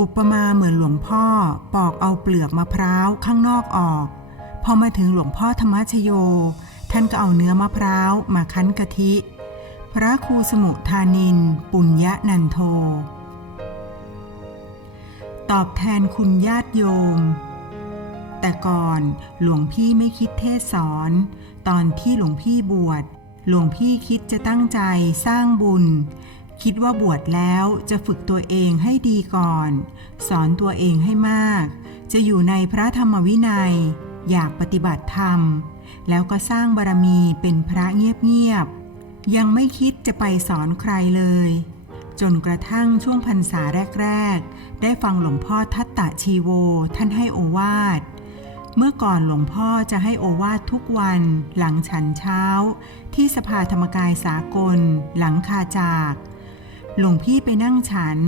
อุปมาเหมือนหลวงพ่อปอกเอาเปลือกมะพร้าวข้างนอกออก พอมาถึงหลวงพ่อธรรมชโย ท่านก็เอาเนื้อมะพร้าวมาคั้นกะทิ พระครูสมุทานิน ปุญญนันโท ตอบแทนคุณญาติโยม แต่ก่อนหลวงพี่ไม่คิดเทศสอน ตอนที่หลวงพี่บวชหลวงพี่คิดจะตั้งใจสร้างบุญ คิดว่าบวชแล้วจะฝึกตัวเองให้ดีก่อน สอนตัวเองให้มาก จะอยู่ในพระธรรมวินัย อยากปฏิบัติธรรม แล้วก็สร้างบารมีเป็นพระเงียบๆ ยังไม่คิดจะไปสอนใครเลย จนกระทั่งช่วงพรรษาแรก ๆ ได้ฟังหลวงพ่อทัตตะชีโว ท่านให้โอวาทเมื่อก่อนหลวงพ่อจะให้โอวาททุกวันหลังฉันเช้า ที่สภาธรรมกายสากล หลังคาจาก หลวงพี่ไปนั่งฉัน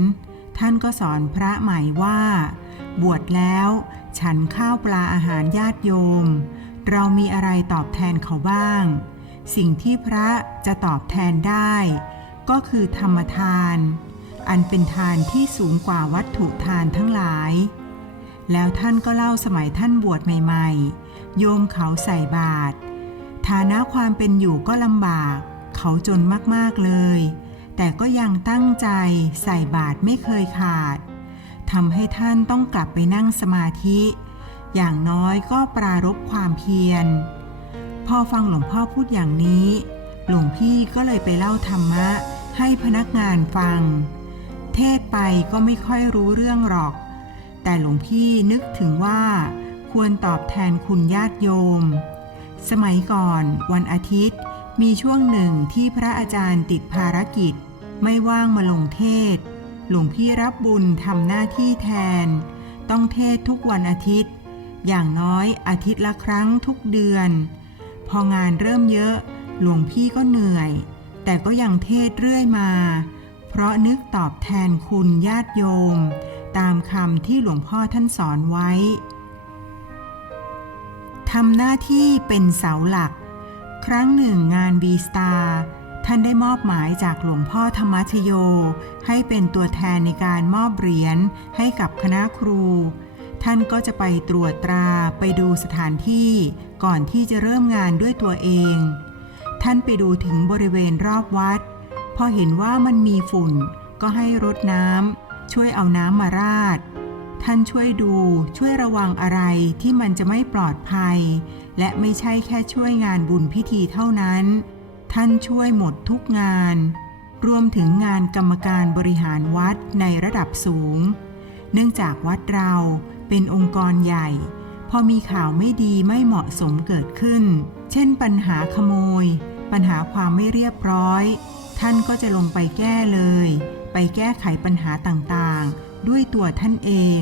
ท่านก็สอนพระใหม่ว่า บวชแล้ว ฉันข้าวปลาอาหารญาติโยม เรามีอะไรตอบแทนเขาบ้าง สิ่งที่พระจะตอบแทนได้ ก็คือธรรมทาน อันเป็นทานที่สูงกว่าวัตถุทานทั้งหลาย แล้วท่านก็เล่าสมัยท่านบวชใหม่ๆ โยมเขาใส่บาตรฐานะความเป็นอยู่ก็ลำบาก เขาจนมากๆเลย แต่ก็ยังตั้งใจใส่บาตรไม่เคยขาดทำให้ท่านต้องกลับไปนั่งสมาธิ อย่างน้อยก็ปรารบความเพียร พอฟังหลวงพ่อพูดอย่างนี้ หลวงพี่ก็เลยไปเล่าธรรมะให้พนักงานฟัง เทศไปก็ไม่ค่อยรู้เรื่องหรอก แต่หลวงพี่นึกถึงว่า ควรตอบแทนคุณญาติโยม สมัยก่อนวันอาทิตย์มีช่วงหนึ่งที่พระอาจารย์ติดภารกิจ ไม่ว่างมาลงเทศ หลวงพี่รับบุญทำหน้าที่แทน ต้องเทศทุกวันอาทิตย์ อย่างน้อยอาทิตย์ละครั้งทุกเดือน พองานเริ่มเยอะ หลวงพี่ก็เหนื่อย แต่ก็ยังเทศเรื่อยมา เพราะนึกตอบแทนคุณญาติโยม ตามคำที่หลวงพ่อท่านสอนไว้ทำหน้าที่เป็นเสาหลัก ครั้งหนึ่งงานบีสตาร์ ท่านได้มอบหมายจากหลวงพ่อธรรมชโย ให้เป็นตัวแทนในการมอบเหรียญให้กับคณะครู ท่านก็จะไปตรวจตราไปดูสถานที่ก่อนที่จะเริ่มงานด้วยตัวเอง ท่านไปดูถึงบริเวณรอบวัด พอเห็นว่ามันมีฝุ่น ก็ให้รดน้ำช่วยเอาน้ำมาราด ท่านช่วยดูช่วยระวังอะไรที่มันจะไม่ปลอดภัย และไม่ใช่แค่ช่วยงานบุญพิธีเท่านั้น ท่านช่วยหมดทุกงาน รวมถึงงานกรรมการบริหารวัดในระดับสูง เนื่องจากวัดเราเป็นองค์กรใหญ่ พอมีข่าวไม่ดีไม่เหมาะสมเกิดขึ้น เช่นปัญหาขโมย ปัญหาความไม่เรียบร้อย ท่านก็จะลงไปแก้เลย ไปแก้ไขปัญหาต่างๆ ด้วยตัวท่านเอง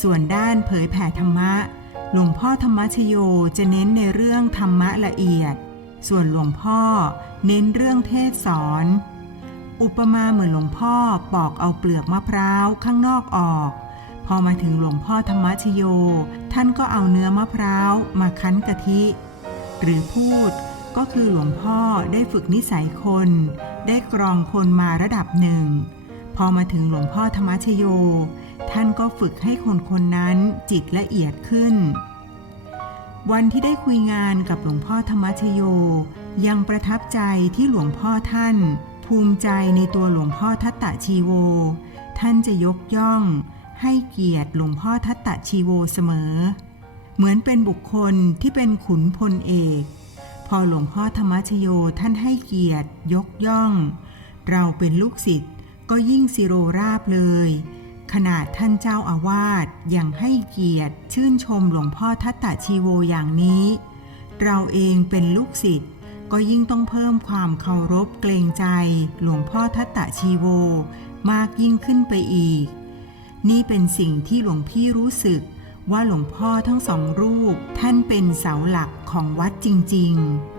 ส่วนด้านเผยแผ่ธรรมะ หลวงพ่อธรรมชโยจะเน้นในเรื่องธรรมะละเอียด ส่วนหลวงพ่อเน้นเรื่องเทศสอน อุปมาเหมือนหลวงพ่อปอกเอาเปลือกมะพร้าวข้างนอกออก พอมาถึงหลวงพ่อธรรมชโย ท่านก็เอาเนื้อมะพร้าวมาคั้นกะทิ หรือพูดก็คือหลวงพ่อได้ฝึกนิสัยคน ได้กรองคนมาระดับหนึ่ง พอมาถึงหลวงพ่อธรรมชโย ท่านก็ฝึกให้คนคนนั้นจิตละเอียดขึ้น วันที่ได้คุยงานกับหลวงพ่อธรรมชโย ยังประทับใจที่หลวงพ่อท่าน ภูมิใจในตัวหลวงพ่อทัตตะชีโว ท่านจะยกย่อง ให้เกียรติหลวงพ่อทัตตะชีโวเสมอ เหมือนเป็นบุคคลที่เป็นขุนพลเอก พอหลวงพ่อธรรมชโยท่านให้เกียรติยกย่อง เราเป็นลูกศิษย์ก็ยิ่งสิโรราบเลย ขนาดท่านเจ้าอาวาสยังให้เกียรติชื่นชมหลวงพ่อทัตตะชีโวอย่างนี้ เราเองเป็นลูกศิษย์ก็ยิ่งต้องเพิ่มความเคารพเกรงใจหลวงพ่อทัตตะชีโวมากยิ่งขึ้นไปอีก นี่เป็นสิ่งที่หลวงพี่รู้สึกว่าหลวงพ่อทั้งสองรูปท่านเป็นเสาหลักของวัดจริง ๆ